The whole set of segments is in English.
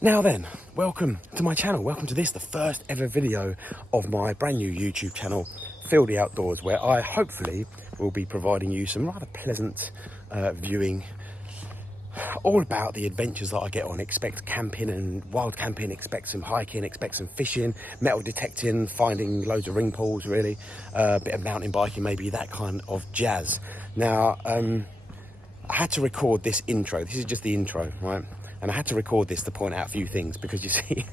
Now then, welcome to my channel. Welcome to this, the first ever video of my brand new YouTube channel, Filthy Outdoors, where I hopefully will be providing you some rather pleasant viewing, all about the adventures that I get on. Expect camping and wild camping, expect some hiking, expect some fishing, metal detecting, finding loads of ring pools, really, a bit of mountain biking, maybe that kind of jazz. Now, I had to record this intro. This is just the intro, right? And I had to record this to point out a few things because, you see,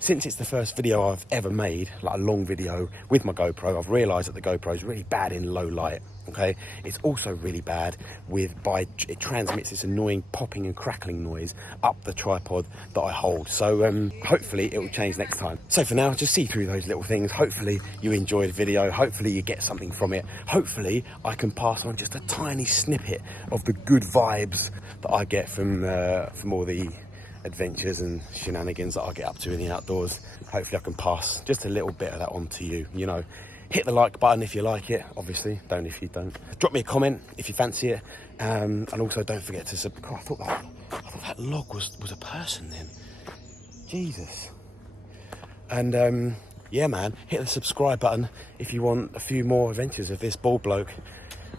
since it's the first video I've ever made, like a long video with my GoPro, I've realised that the GoPro is really bad in low light, okay? It's also really bad it transmits this annoying popping and crackling noise up the tripod that I hold. So hopefully it will change next time. So for now, just see through those little things. Hopefully you enjoy the video. Hopefully you get something from it. Hopefully I can pass on just a tiny snippet of the good vibes that I get from all the adventures and shenanigans that I get up to in the outdoors. Hopefully I can pass just a little bit of that on to you. You know, hit the like button if you like it, obviously, don't if you don't. Drop me a comment if you fancy it, and also don't forget to subscribe. I thought that log was a person then. Jesus. And yeah, man, hit the subscribe button if you want a few more adventures of this bald bloke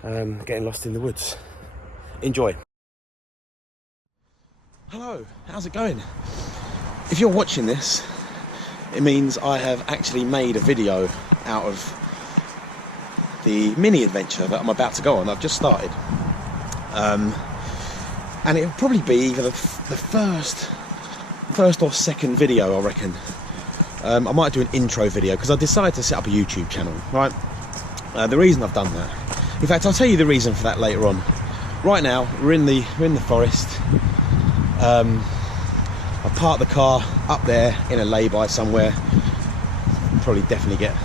getting lost in the woods. Enjoy. Hello, how's it going? If you're watching this, it means I have actually made a video out of the mini adventure that I'm about to go on. I've just started. And it'll probably be either the first or second video, I reckon. I might do an intro video because I decided to set up a YouTube channel, right? The reason I've done that, in fact, I'll tell you the reason for that later on. Right now, we're in the forest. I've parked the car up there in a lay-by somewhere. Probably definitely get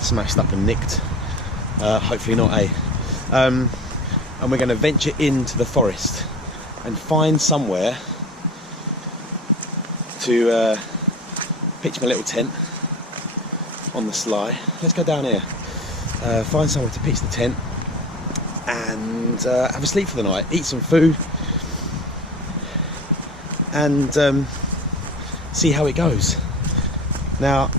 smashed up and nicked. Hopefully not, eh? And we're going to venture into the forest and find somewhere to pitch my little tent on the sly. Let's go down here. Find somewhere to pitch the tent and have a sleep for the night, eat some food, and see how it goes. Now,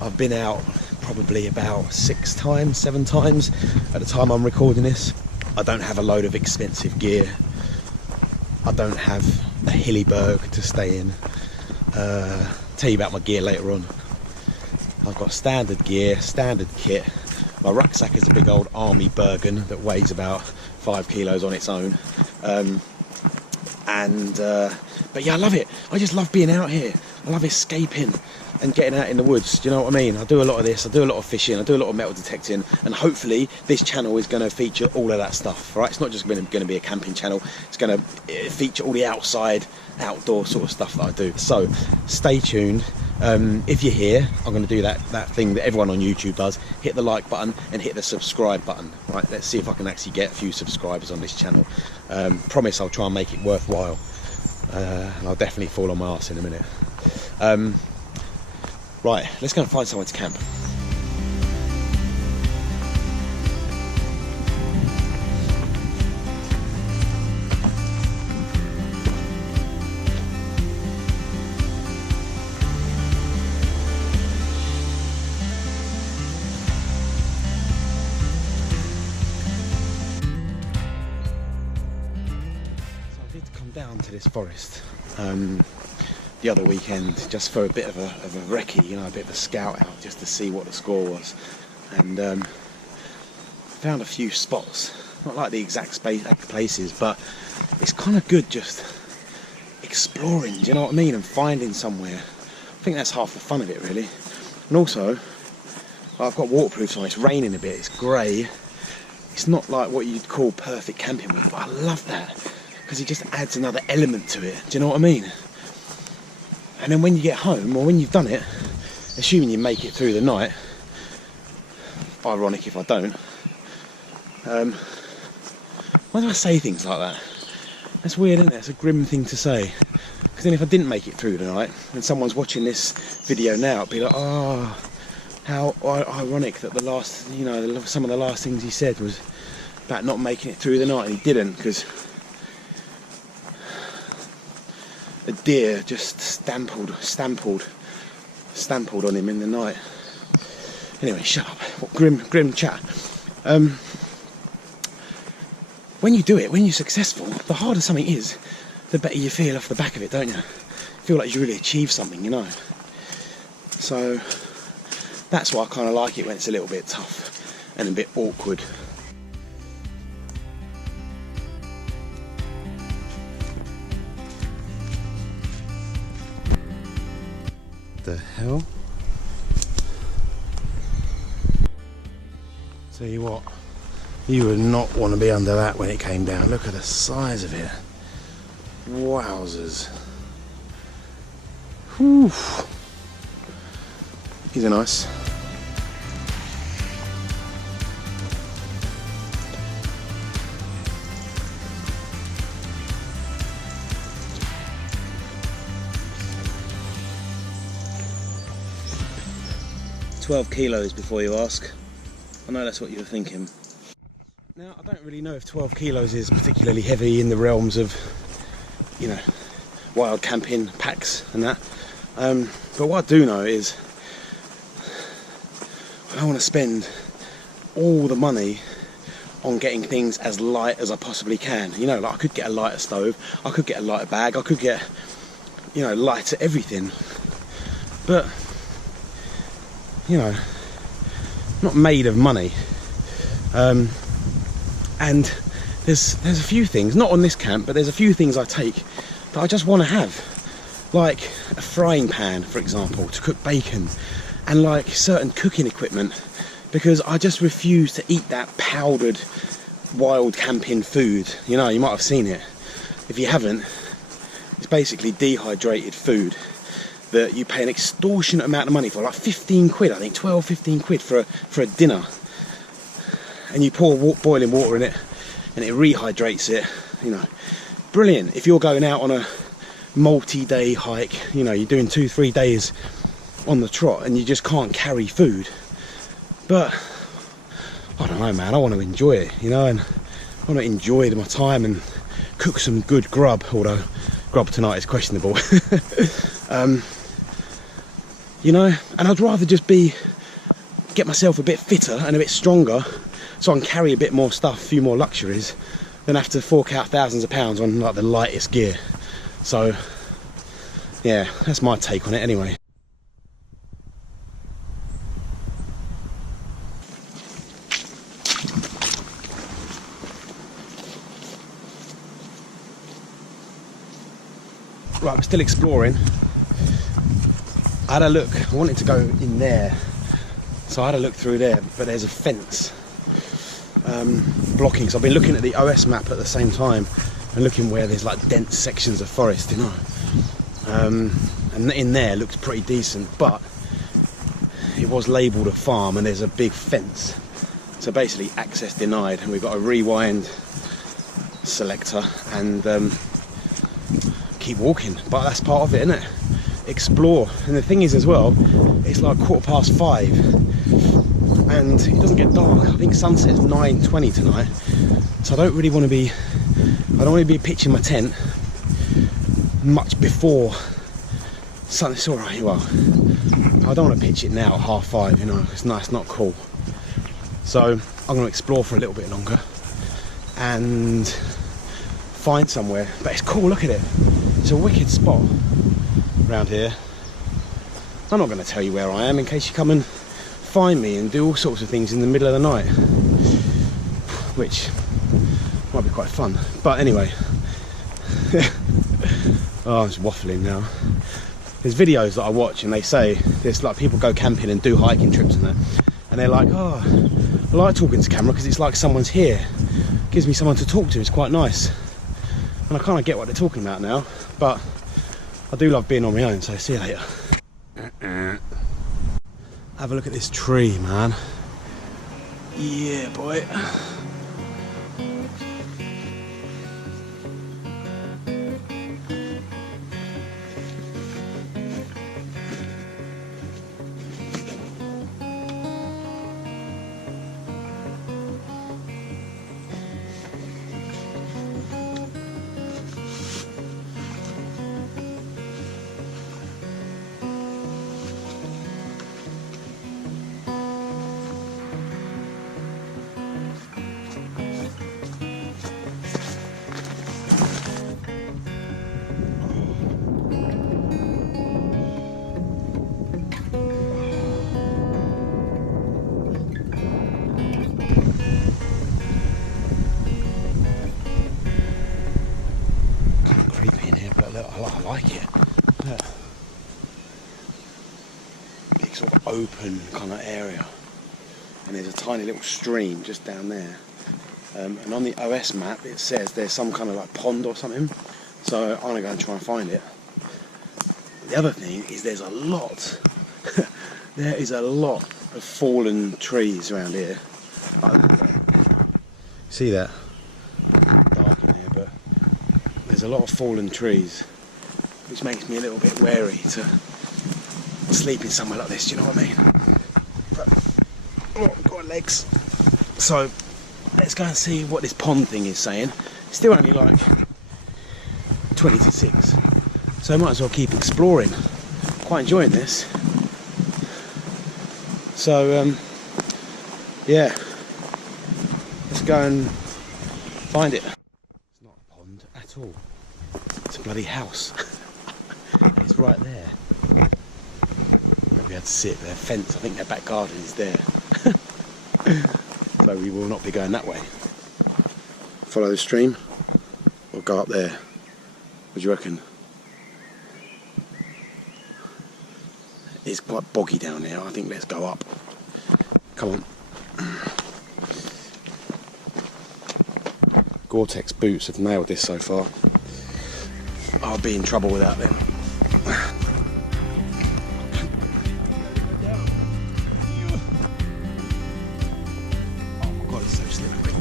I've been out probably about 6 times, 7 times at the time I'm recording this. I don't have a load of expensive gear. I don't have a hillyberg to stay in. Tell you about my gear later on. I've got standard gear, standard kit. My rucksack is a big old army Bergen that weighs about 5 kilos on its own. But yeah, I love it. I just love being out here. I love escaping and getting out in the woods. Do you know what I mean? I do a lot of this. I do a lot of fishing. I do a lot of metal detecting, and hopefully this channel is going to feature all of that stuff. Right? It's not just going to be a camping channel. It's going to feature all the outdoor sort of stuff that I do. So stay tuned. If you're here, I'm going to do that thing that everyone on YouTube does. Hit the like button and hit the subscribe button. Right? Let's see if I can actually get a few subscribers on this channel. Promise I'll try and make it worthwhile. And I'll definitely fall on my arse in a minute. Right, let's go and find somewhere to camp. Down to this forest the other weekend just for a bit of a recce, you know, a bit of a scout out, just to see what the score was, and found a few spots, not like the exact places, but it's kind of good just exploring, do you know what I mean, and finding somewhere. I think that's half the fun of it, really. And also, I've got waterproofs on. It's raining a bit, it's grey, it's not like what you'd call perfect camping weather, but I love that because it just adds another element to it. Do you know what I mean? And then when you get home, or when you've done it, assuming you make it through the night, ironic if I don't, why do I say things like that? That's weird, isn't it? It's a grim thing to say. Because then if I didn't make it through the night, and someone's watching this video now, it'd be like, oh, how ironic that the last, you know, some of the last things he said was about not making it through the night, and he didn't, because a deer just stampled on him in the night. Anyway, shut up. What grim chat. When you do it, when you're successful, the harder something is, the better you feel off the back of it, don't you? Feel like you really achieved something, you know. So that's why I kind of like it when it's a little bit tough and a bit awkward. The hell? Tell you what, you would not want to be under that when it came down. Look at the size of it. Wowzers. Whew. These are nice. $12 kilos before you ask. I know that's what you were thinking. Now, I don't really know if 12 kilos is particularly heavy in the realms of, you know, wild camping packs and that. But what I do know is I don't want to spend all the money on getting things as light as I possibly can. You know, like I could get a lighter stove, I could get a lighter bag, I could get, you know, lighter everything. But, you know, not made of money. And there's a few things, not on this camp, but there's a few things I take that I just want to have. Like a frying pan, for example, to cook bacon, and like certain cooking equipment, because I just refuse to eat that powdered wild camping food. You know, you might have seen it. If you haven't, it's basically dehydrated food that you pay an extortionate amount of money for, like 15 quid, I think, 12, 15 quid for a dinner. And you pour boiling water in it and it rehydrates it, you know. Brilliant. If you're going out on a multi-day hike, you know, you're doing 2-3 days on the trot and you just can't carry food. But I don't know, man, I want to enjoy it, you know, and I want to enjoy my time and cook some good grub, although grub tonight is questionable. You know, and I'd rather just get myself a bit fitter and a bit stronger so I can carry a bit more stuff, a few more luxuries, than have to fork out thousands of pounds on like the lightest gear. So yeah, that's my take on it anyway. Right, we're still exploring. I had a look, I wanted to go in there, so I had a look through there, but there's a fence blocking. So I've been looking at the OS map at the same time and looking where there's like dense sections of forest, you know. And in there looks pretty decent, but it was labelled a farm and there's a big fence. So basically access denied, and we've got a rewind selector and keep walking. But that's part of it, isn't it? Explore. And the thing is as well, it's like 5:15 and it doesn't get dark. I think sunset's 9:20 tonight, so I don't really want to be, I don't want to be pitching my tent much before sun. It's alright, well, I don't want to pitch it now at 5:30, you know, it's nice, not cool. So I'm going to explore for a little bit longer and find somewhere. But it's cool, look at it, it's a wicked spot around here. I'm not going to tell you where I am in case you come and find me and do all sorts of things in the middle of the night, which might be quite fun. But anyway, oh, I'm just waffling now. There's videos that I watch and they say there's like people go camping and do hiking trips and that, and they're like, oh, I like talking to camera because it's like someone's here, gives me someone to talk to, it's quite nice. And I kind of get what they're talking about now, but I do love being on my own, so see you later. Have a look at this tree, man. Yeah, boy. Look. Big sort of open kind of area. And there's a tiny little stream just down there. And on the OS map it says there's some kind of like pond or something. So I'm gonna go and try and find it. The other thing is there's a lot, there is a lot of fallen trees around here. See that? Dark in here, but there's a lot of fallen trees, which makes me a little bit wary to sleep in somewhere like this, do you know what I mean? But, oh, I've got legs. So let's go and see what this pond thing is saying. It's still only like 20 to 6. So I might as well keep exploring. Quite enjoying this. So yeah, let's go and find it. It's not a pond at all. It's a bloody house. It's right there. Maybe I had to sit there. Fence. I think their back garden is there. So we will not be going that way. Follow the stream or go up there. What do you reckon? It's quite boggy down there. I think let's go up. Come on. Gore-Tex boots have nailed this so far. I'll be in trouble without them. Oh my god, it's so slippery.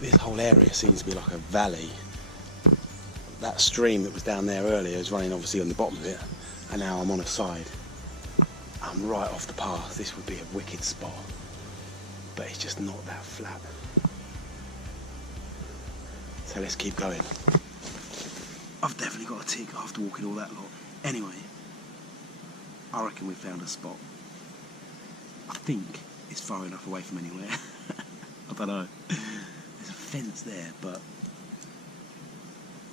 This whole area seems to be like a valley. That stream that was down there earlier is running obviously on the bottom of it, and now I'm on a side. I'm right off the path. This would be a wicked spot, but it's just not that flat. So let's keep going. I've definitely got a tick after walking all that lot. Anyway, I reckon we found a spot. I think it's far enough away from anywhere. I don't know. There's a fence there, but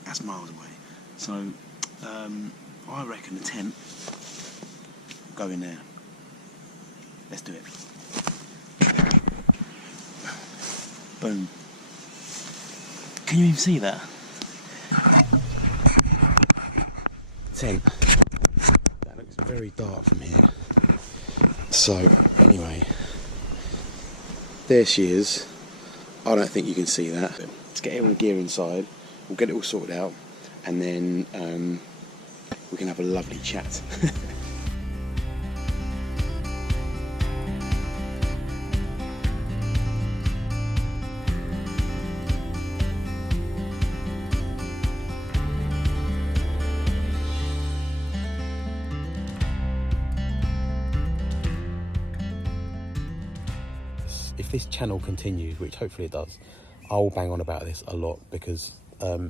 that's miles away. So I reckon the tent will go in there. Let's do it. Boom. Can you even see that? Tent. That looks very dark from here. So anyway, there she is. I don't think you can see that. Let's get everyone gear inside, we'll get it all sorted out, and then we can have a lovely chat. If this channel continues, which hopefully it does, I'll bang on about this a lot because I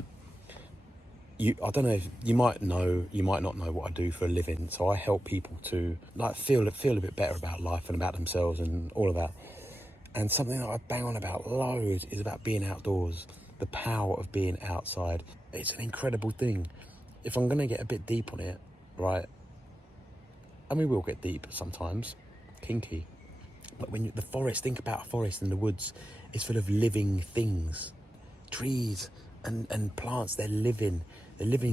don't know if you might know, you might not know what I do for a living. So I help people to like feel a bit better about life and about themselves and all of that. And something that I bang on about loads is about being outdoors, the power of being outside. It's an incredible thing. If I'm going to get a bit deep on it, right, and we will get deep sometimes, kinky. But when the forest, think about a forest in the woods, it's full of living things. Trees and plants, they're living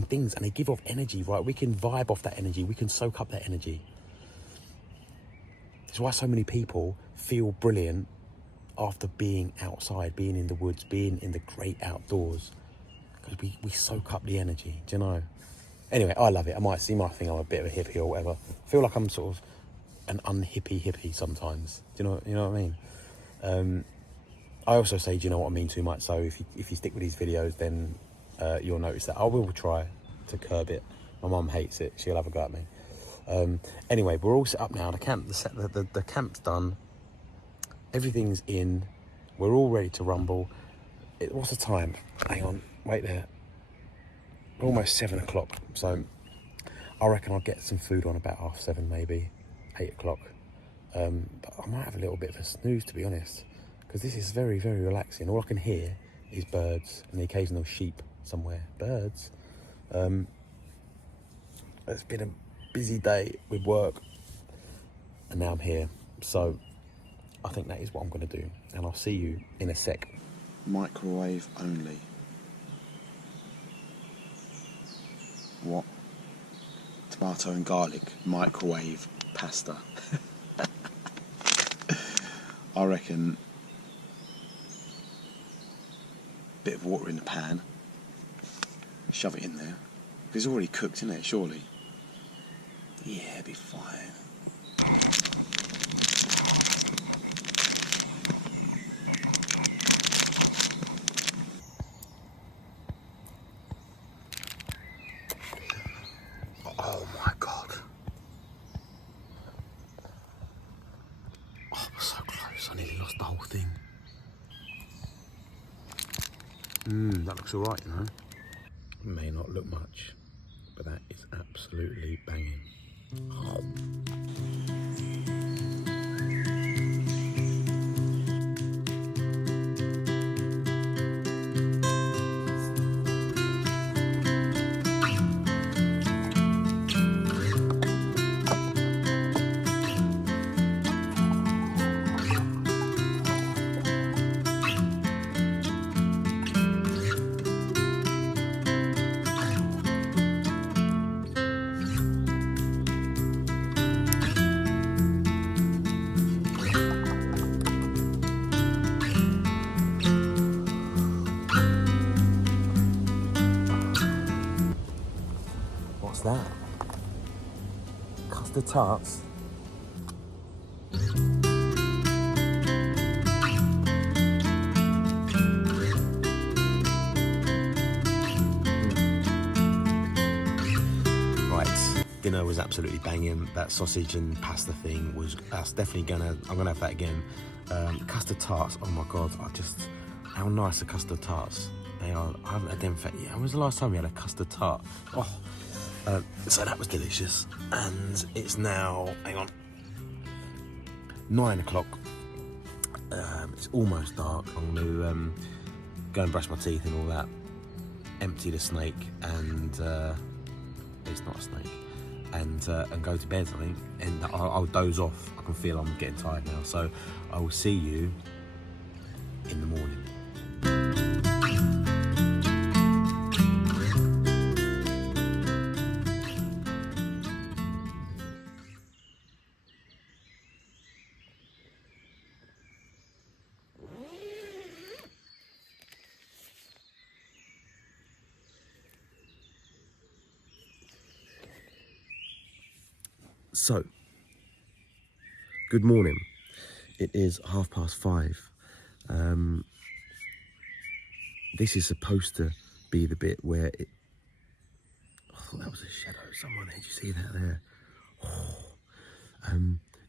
things, and they give off energy, right? We can vibe off that energy, we can soak up that energy. It's why so many people feel brilliant after being outside, being in the woods, being in the great outdoors, because we soak up the energy, do you know? Anyway, I love it. You might think I'm a bit of a hippie or whatever. I feel like I'm sort of an unhippie sometimes. Do you know what I mean? I also say, do you know what I mean too much? So if you stick with these videos, then you'll notice that I will try to curb it. My mum hates it. She'll have a go at me. Anyway, we're all set up now. The camp's done. Everything's in. We're all ready to rumble. What's the time? Hang on, wait there. We're almost 7 o'clock. So I reckon I'll get some food on about 7:30, maybe 8 o'clock. But I might have a little bit of a snooze, to be honest, because this is very, very relaxing. All I can hear is birds and the occasional sheep somewhere. Birds. It's been a busy day with work, and now I'm here. So I think that is what I'm going to do, and I'll see you in a sec. Microwave only. What? Tomato and garlic microwave pasta. I reckon a bit of water in the pan, shove it in there. It's already cooked, isn't it, surely? Yeah, it'll be fine. Oh my God. Oh, we're so close. I nearly lost the whole thing. That looks alright, you know. It may not look much, but that is absolutely banging. Oh. What's that? Custard tarts? Right, dinner was absolutely banging. That sausage and pasta thing was, that's definitely I'm gonna have that again. Custard tarts, oh my God, how nice are custard tarts? They are. I haven't had them for, yeah, when was the last time we had a custard tart? Oh. So that was delicious, and it's now, hang on, 9 o'clock. It's almost dark. I'm going to go and brush my teeth and all that, empty the snake, and it's not a snake, and go to bed, I think, and I'll doze off. I can feel I'm getting tired now, so I will see you in the morning. So, good morning. It is 5:30. This is supposed to be the bit where it... I thought that was a shadow somewhere there. Did you see that there? Oh.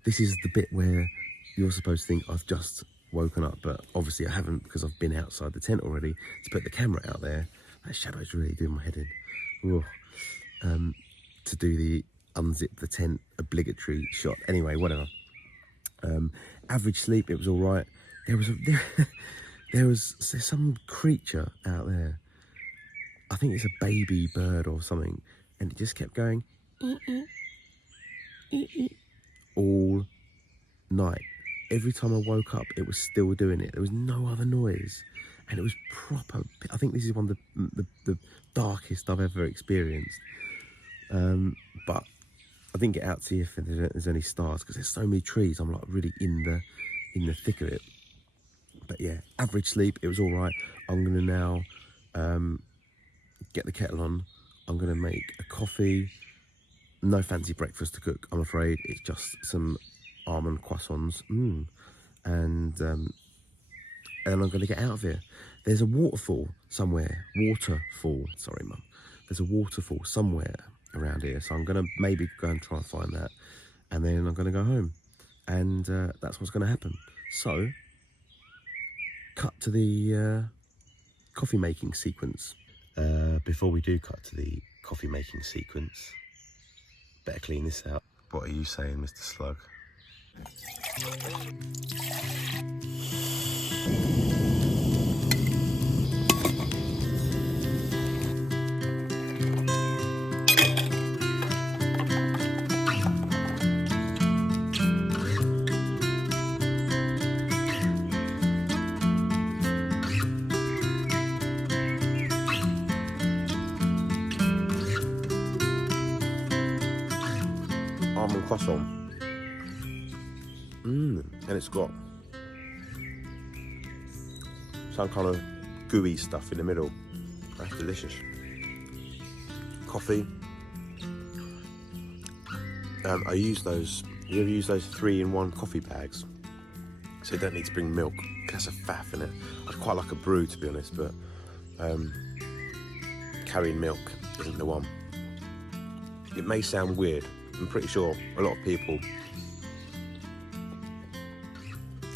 This is the bit where you're supposed to think I've just woken up, but obviously I haven't, because I've been outside the tent already to put the camera out there. That shadow's really doing my head in. To do the unzip the tent obligatory shot. Anyway, whatever. Average sleep, it was all right. There's some creature out there. I think it's a baby bird or something, and it just kept going all night. Every time I woke up, it was still doing it. There was no other noise, and it was proper. I think this is one of the darkest I've ever experienced. But I didn't get out to see if there's any stars, because there's so many trees. I'm like really in the thick of it. But yeah, average sleep, it was all right. I'm gonna now get the kettle on. I'm gonna make a coffee. No fancy breakfast to cook, I'm afraid. It's just some almond croissants. And then I'm gonna get out of here. There's a waterfall somewhere. Sorry, Mum. There's a waterfall somewhere around here, so I'm gonna maybe go and try and find that, and then I'm gonna go home, and that's what's gonna happen. So cut to the coffee making sequence. Before we do cut to the coffee making sequence, better clean this out. What are you saying, Mr. Slug? almond croissant. And it's got some kind of gooey stuff in the middle. That's delicious. Coffee. I use those. You ever use those 3-in-1 coffee bags? So you don't need to bring milk. That's a faff, innit? I'd quite like a brew, to be honest, but carrying milk isn't the one. It may sound weird. I'm pretty sure a lot of people,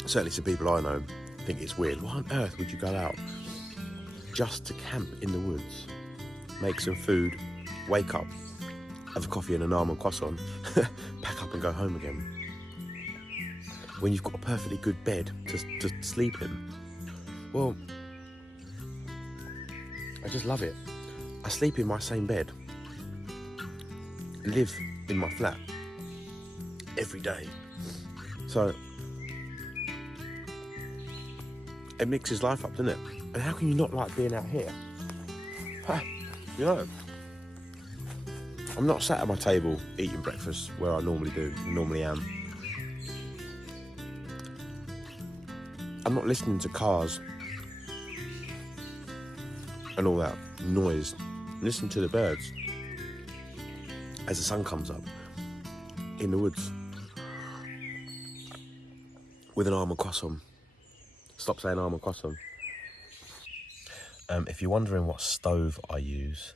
certainly some people I know, think it's weird. Why on earth would you go out just to camp in the woods, make some food, wake up, have a coffee and an almond croissant, pack up and go home again, when you've got a perfectly good bed to sleep in? Well, I just love it. I sleep in my same bed, live in my flat every day. So it mixes life up, doesn't it? And how can you not like being out here? You know, I'm not sat at my table eating breakfast where I normally am. I'm not listening to cars and all that noise. Listen to the birds as the sun comes up in the woods with an almond croissant. Stop saying almond croissant. If you're wondering what stove I use,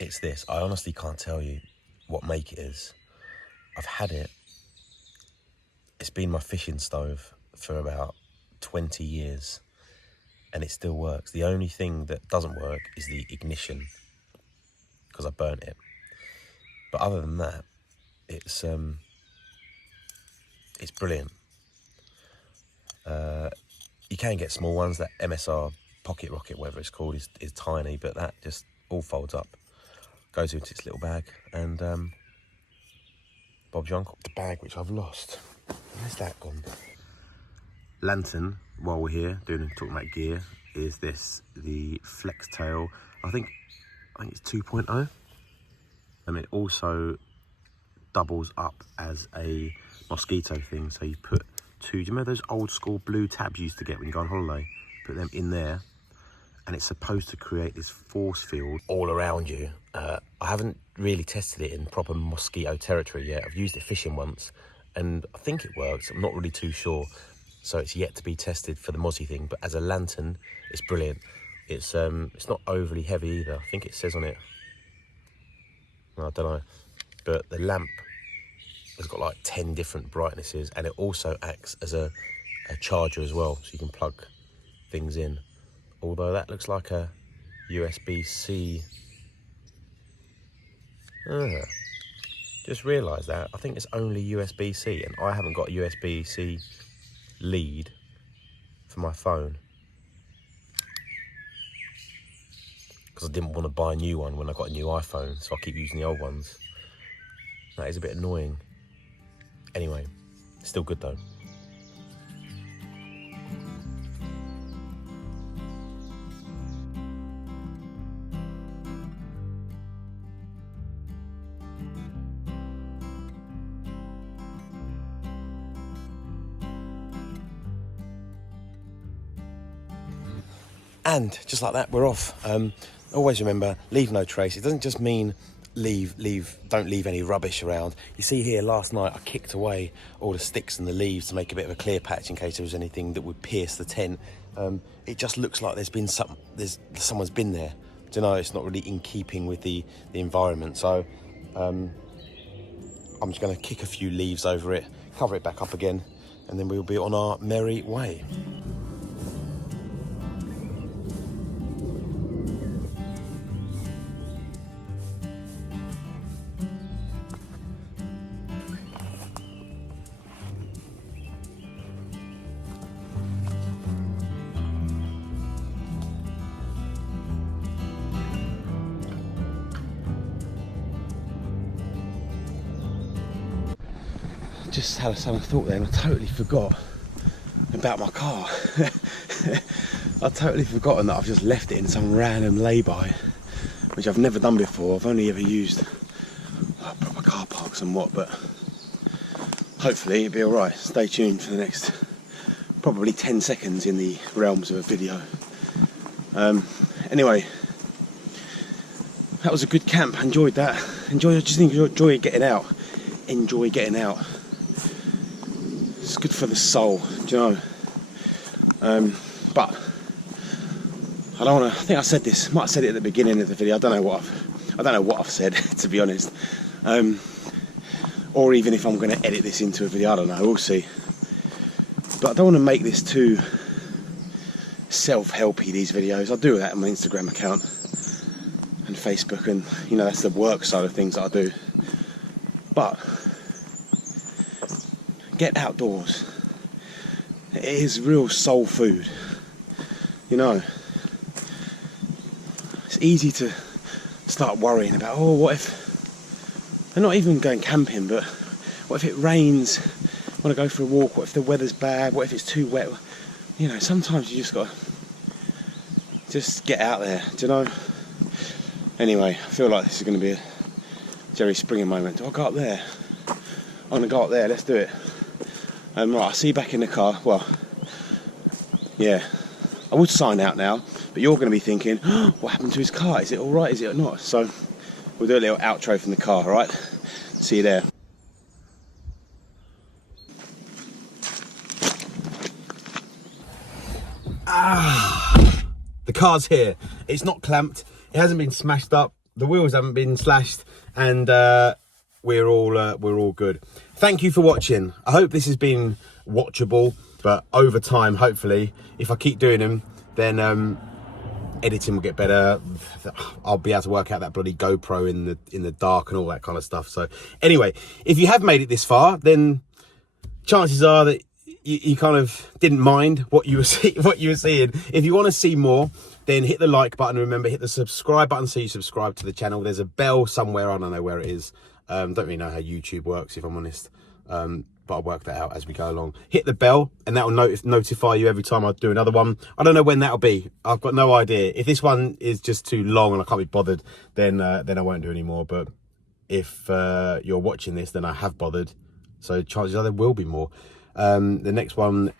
it's this. I honestly can't tell you what make it is. I've had it. It's been my fishing stove for about 20 years and it still works. The only thing that doesn't work is the ignition because I burnt it. But other than that, it's brilliant. You can get small ones. That MSR pocket rocket, whatever it's called, is tiny, but that just all folds up, goes into its little bag, and Bob's your uncle. The bag which I've lost. Where's that gone? Lantern, while we're here talking about gear, is this, the Flex Tail. I think it's 2.0. And it also doubles up as a mosquito thing. So you put do you remember those old school blue tabs you used to get when you go on holiday? Put them in there, and it's supposed to create this force field all around you. I haven't really tested it in proper mosquito territory yet. I've used it fishing once, and I think it works. I'm not really too sure. So it's yet to be tested for the mozzie thing, but as a lantern, it's brilliant. It's not overly heavy either. I think it says on it, I don't know, but the lamp has got like 10 different brightnesses, and it also acts as a charger as well, so you can plug things in. Although that looks like a USB-C. Just realised that. I think it's only USB-C, and I haven't got a USB-C lead for my phone because I didn't want to buy a new one when I got a new iPhone, so I keep using the old ones. That is a bit annoying. Anyway, still good though. And just like that, we're off. Always remember, leave no trace. It doesn't just mean don't leave any rubbish around. You see here, last night I kicked away all the sticks and the leaves to make a bit of a clear patch in case there was anything that would pierce the tent. It just looks like someone's been there. Do you know, it's not really in keeping with the environment. So I'm just going to kick a few leaves over it, cover it back up again, and then we'll be on our merry way. Just had a sudden thought then, I totally forgot about my car. I've totally forgotten that I've just left it in some random lay-by, which I've never done before. I've only ever used a proper car parks and what, but hopefully it'll be alright. Stay tuned for the next probably 10 seconds in the realms of a video. Anyway, that was a good camp. Enjoyed that. Enjoy getting out. Enjoy getting out. It's good for the soul, do you know? But I don't want to. I think I said this. Might have said it at the beginning of the video. I don't know what I've said, to be honest. Or even if I'm going to edit this into a video. I don't know. We'll see. But I don't want to make this too self-helpy, these videos. I do that on my Instagram account and Facebook, and you know, that's the work side of things that I do. But get outdoors. It is real soul food, you know. It's easy to start worrying about, oh, what if, and not even going camping, but what if it rains, I want to go for a walk, what if the weather's bad, what if it's too wet? You know, sometimes you just got to just get out there, do you know? Anyway, I feel like this is going to be a Jerry Springer moment. Do I go up there? I'm going to go up there, let's do it. Right, I'll see you back in the car. Well, yeah, I would sign out now, but you're going to be thinking, oh, what happened to his car? Is it alright, is it not? So, we'll do a little outro from the car, alright? See you there. The car's here. It's not clamped. It hasn't been smashed up. The wheels haven't been slashed, and we're all good. Thank you for watching. I hope this has been watchable, but over time, hopefully, if I keep doing them, then editing will get better. I'll be able to work out that bloody GoPro in the dark and all that kind of stuff. So anyway, if you have made it this far, then chances are that you kind of didn't mind what you were seeing. If you want to see more, then hit the like button. Remember, hit the subscribe button so you subscribe to the channel. There's a bell somewhere. I don't know where it is. Don't really know how YouTube works, if I'm honest. But I'll work that out as we go along. Hit the bell, and that will notify you every time I do another one. I don't know when that'll be. I've got no idea. If this one is just too long and I can't be bothered, then I won't do any more. But if you're watching this, then I have bothered. So chances are there will be more. The next one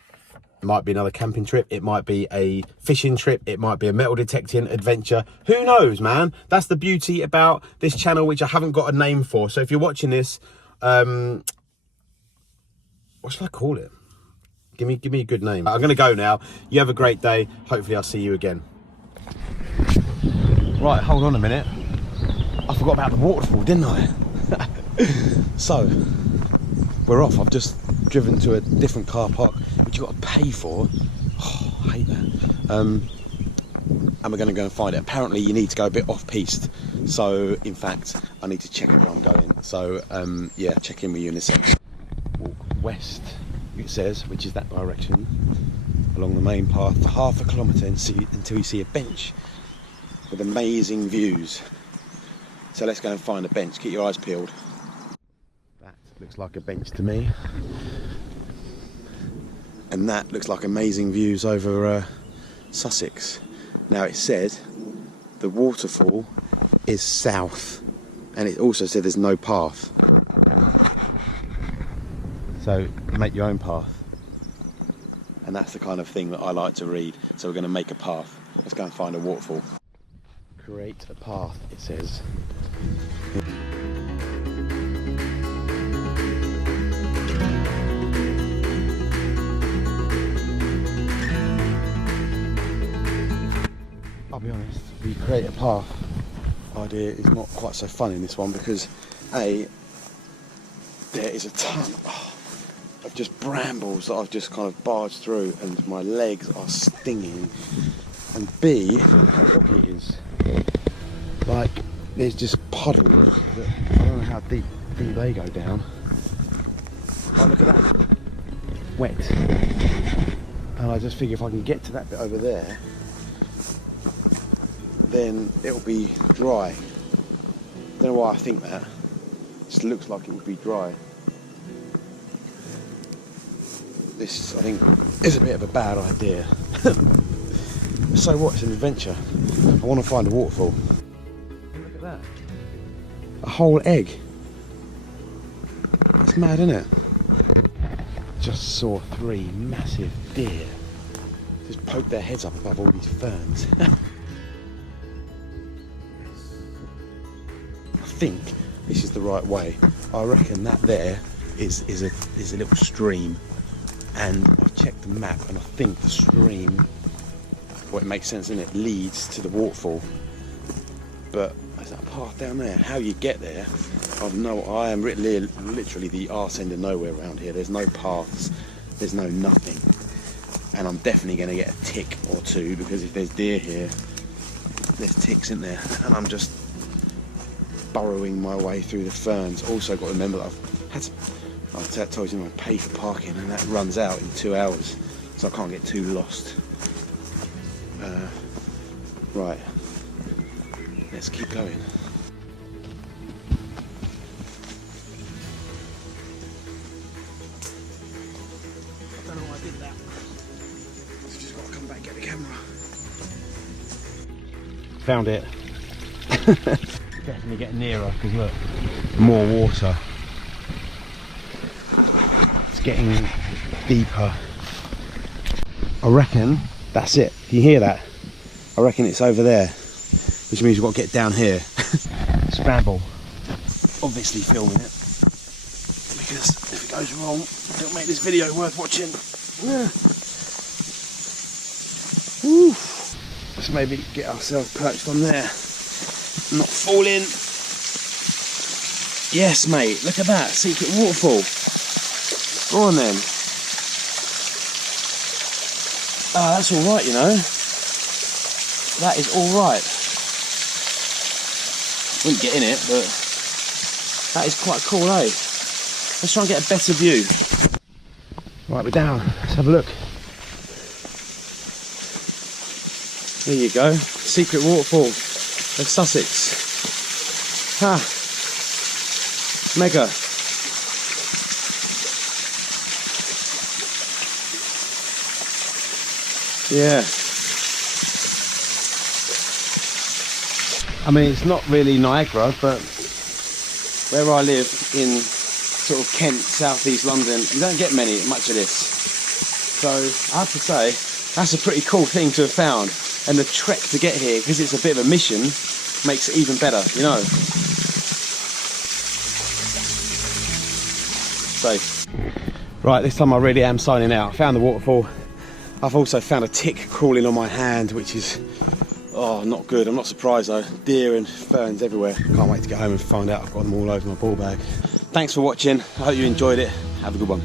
might be another camping trip. It might be a fishing trip. It might be a metal detecting adventure. Who knows, man? That's the beauty about this channel, which I haven't got a name for. So if you're watching this, what should I call it? Give me a good name. I'm gonna go now. You have a great day. Hopefully I'll see you again. Right, hold on a minute. I forgot about the waterfall, didn't I? So we're off. I've just driven to a different car park, which you've got to pay for. Oh, I hate that. And we're going to go and find it. Apparently you need to go a bit off-piste. So, in fact, I need to check where I'm going. So, yeah, check in with you in a second. Walk west, it says, which is that direction, along the main path for half a kilometre until you see a bench with amazing views. So let's go and find a bench. Keep your eyes peeled. Looks like a bench to me, and that looks like amazing views over Sussex. Now it said the waterfall is south, and it also said there's no path, so make your own path, and that's the kind of thing that I like to read. So we're going to make a path. Let's go and find a waterfall. Create a path, it says. I'll be honest, the create a path idea is not quite so fun in this one, because A, there is a ton of just brambles that I've just kind of barged through and my legs are stinging, and B, how rocky it is. Like, there's just puddles that I don't know how deep they go down. Oh, look at that, wet. And I just figure if I can get to that bit over there, then it'll be dry. Don't know why I think that. It just looks like it would be dry. This, I think, is a bit of a bad idea. So what? It's an adventure. I want to find a waterfall. Look at that. A whole egg. It's mad, isn't it? Just saw 3 massive deer just poke their heads up above all these ferns. I think this is the right way. I reckon that there is a little stream, and I've checked the map and I think the stream, well, it makes sense, doesn't it, leads to the waterfall. But there's that path down there. How you get there, I am literally the arse end of nowhere around here. There's no paths, there's no nothing. And I'm definitely going to get a tick or two, because if there's deer here, there's ticks in there. And I'm just burrowing my way through the ferns. Also got to remember that I told you I pay for parking, and that runs out in 2 hours, so I can't get too lost. Right, let's keep going. I don't know why I did that. I've just got to come back and get the camera. Found it. Definitely getting nearer, because look, more water. It's getting deeper. I reckon that's it. Can you hear that? I reckon it's over there, which means we've got to get down here. Scramble. Obviously filming it, because if it goes wrong, it'll make this video worth watching. Let's maybe get ourselves perched on there. Not falling. Yes, mate, look at that, Secret Waterfall. Go on then. Ah, that's alright, you know. That is alright. Wouldn't get in it, but that is quite cool, eh? Let's try and get a better view. Right, we're down. Let's have a look. There you go. Secret Waterfall of Sussex. Ha! Mega. Yeah. I mean, it's not really Niagara, but where I live in sort of Kent, southeast London, you don't get much of this. So I have to say, that's a pretty cool thing to have found. And the trek to get here, because it's a bit of a mission, makes it even better, you know. So, right, this time I really am signing out. I found the waterfall. I've also found a tick crawling on my hand, which is, oh, not good. I'm not surprised though. Deer and ferns everywhere. Can't wait to get home and find out I've got them all over my ball bag. Thanks for watching. I hope you enjoyed it. Have a good one.